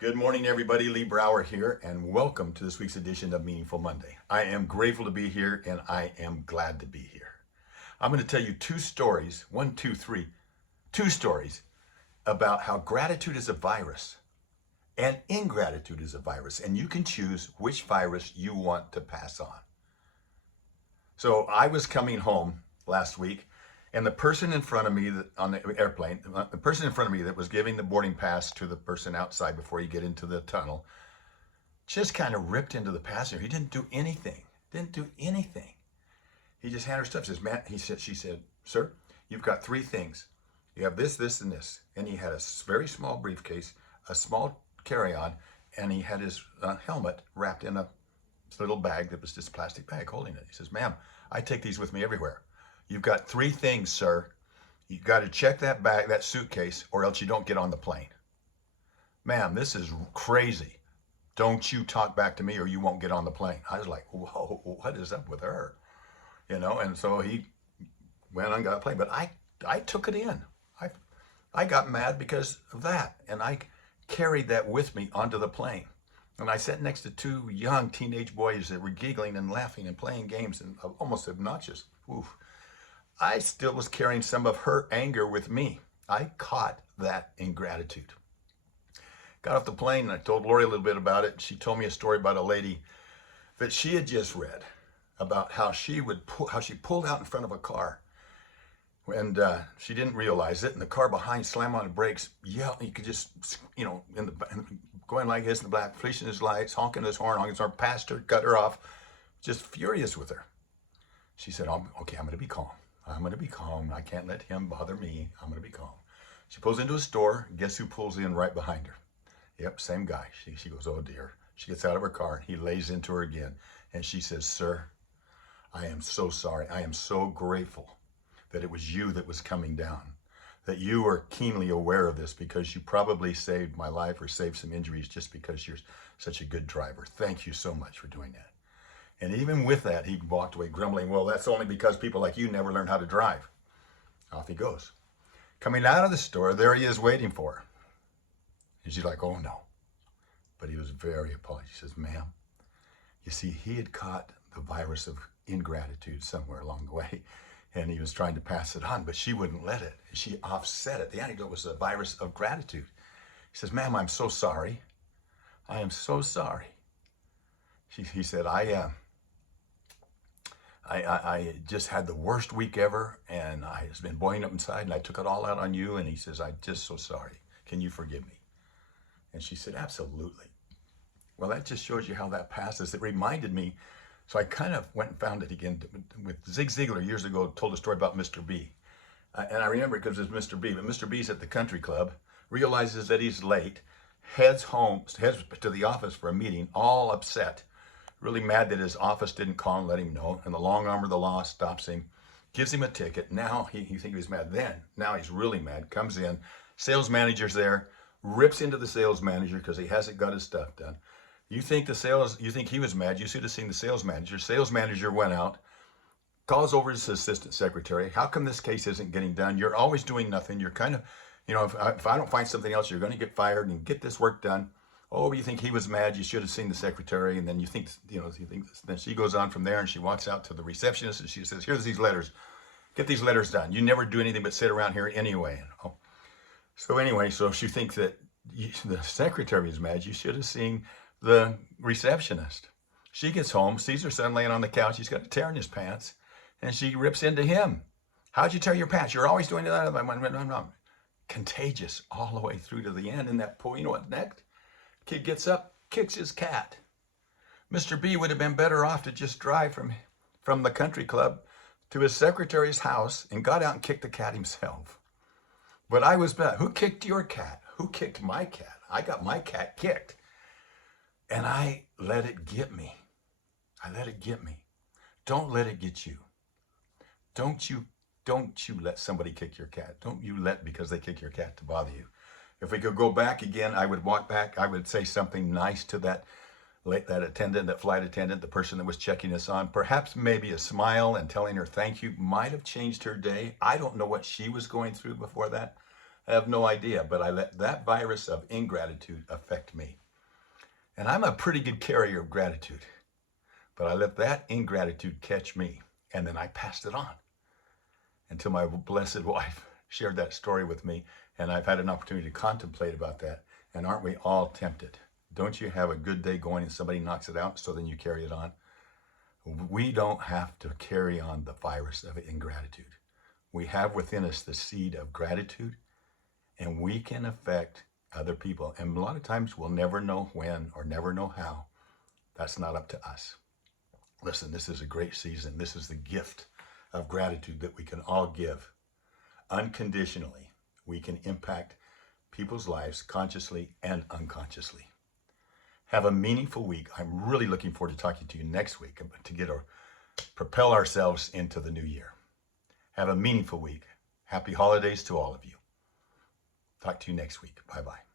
Good morning, everybody. Lee Brower here, and welcome to this week's edition of Meaningful Monday. I am grateful to be here, and I am glad to be here. I'm going to tell you two stories, two stories about how gratitude is a virus and ingratitude is a virus, and you can choose which virus you want to pass on. So I was coming home last week, and the person in front of me on the airplane, the person in front of me that was giving the boarding pass to the person outside before you get into the tunnel, just kind of ripped into the passenger. He didn't do anything. He just handed her stuff. Says, "Matt," she said, "Sir, you've got three things. You have this, this, and this." And he had a very small briefcase, a small carry-on, and he had his helmet wrapped in a little bag that was just a plastic bag holding it. He says, "Ma'am, I take these with me everywhere. You've got three things, sir. You've got to check that bag, that suitcase, or else you don't get on the plane." Ma'am, this is crazy. Don't you talk back to me or you won't get on the plane. I was like, whoa, what is up with her? And so he went on, got a plane. But I took it in. I got mad because of that. And I carried that with me onto the plane. And I sat next to two young teenage boys that were giggling and laughing and playing games and almost obnoxious. Oof. I still was carrying some of her anger with me. I caught that ingratitude. Got off the plane and I told Lori a little bit about it. She told me a story about a lady that she had just read about how she pulled out in front of a car and she didn't realize it, and the car behind slammed on the brakes. Yeah, you could just, going like this in the black, flashing his lights, honking his horn, passed her, cut her off, just furious with her. She said, "Okay, I'm going to be calm. I'm going to be calm. I can't let him bother me. I'm going to be calm." She pulls into a store. Guess who pulls in right behind her? Yep, same guy. She goes, "Oh dear." She gets out of her car. He lays into her again. And she says, "Sir, I am so sorry. I am so grateful that it was you that was coming down, that you were keenly aware of this because you probably saved my life or saved some injuries just because you're such a good driver. Thank you so much for doing that." And even with that, he walked away grumbling, "Well, that's only because people like you never learn how to drive." Off he goes. Coming out of the store, there he is waiting for her. And she's like, "Oh no." But he was very apologetic. He says, "Ma'am, you see, he had caught the virus of ingratitude somewhere along the way, and he was trying to pass it on, but she wouldn't let it. She offset it. The antidote was the virus of gratitude." He says, "Ma'am, I'm so sorry. I am so sorry." He said, I just had the worst week ever, and I has been boiling up inside, and I took it all out on you." And he says, "I'm just so sorry. Can you forgive me?" And she said, "Absolutely." Well, that just shows you how that passes. It reminded me, so I kind of went and found it again with Zig Ziglar years ago, told a story about Mr. B. And I remember it because it's Mr. B. But Mr. B's at the country club, realizes that he's late, heads to the office for a meeting, all upset, really mad that his office didn't call and let him know. And the long arm of the law stops him, gives him a ticket. Now he thinks he was mad then. Now he's really mad, comes in, sales manager's there, rips into the sales manager because he hasn't got his stuff done. You think he was mad. You should have seen the sales manager. Sales manager went out, calls over his assistant secretary. "How come this case isn't getting done? You're always doing nothing. You're kind of, if I don't find something else, you're going to get fired and get this work done." "Oh, you think he was mad? You should have seen the secretary." And then then she goes on from there and she walks out to the receptionist and she says, "Here's these letters. Get these letters done. You never do anything but sit around here anyway." Oh. So if you think that the secretary is mad, you should have seen the receptionist. She gets home, sees her son laying on the couch. He's got a tear in his pants, and she rips into him. "How'd you tear your pants? You're always doing that." Contagious all the way through to the end. In that pool, you know what next? Kid gets up, kicks his cat. Mr. B would have been better off to just drive from the country club to his secretary's house and got out and kicked the cat himself. But I was bad. Who kicked your cat? Who kicked my cat? I got my cat kicked. And I let it get me. Don't let it get you. Don't you let somebody kick your cat. Don't you let because they kick your cat to bother you. If we could go back again, I would walk back. I would say something nice to that flight attendant, the person that was checking us on. Perhaps maybe a smile and telling her thank you might have changed her day. I don't know what she was going through before that, I have no idea, but I let that virus of ingratitude affect me. And I'm a pretty good carrier of gratitude, but I let that ingratitude catch me, and then I passed it on until my blessed wife shared that story with me, and I've had an opportunity to contemplate about that. And aren't we all tempted? Don't you have a good day going and somebody knocks it out, so then you carry it on? We don't have to carry on the virus of ingratitude. We have within us the seed of gratitude, and we can affect other people. And a lot of times we'll never know when or never know how. That's not up to us. Listen, this is a great season. This is the gift of gratitude that we can all give unconditionally. We can impact people's lives consciously and unconsciously. Have a meaningful week. I'm really looking forward to talking to you next week to propel ourselves into the new year. Have a meaningful week. Happy holidays to all of you. Talk to you next week. Bye-bye.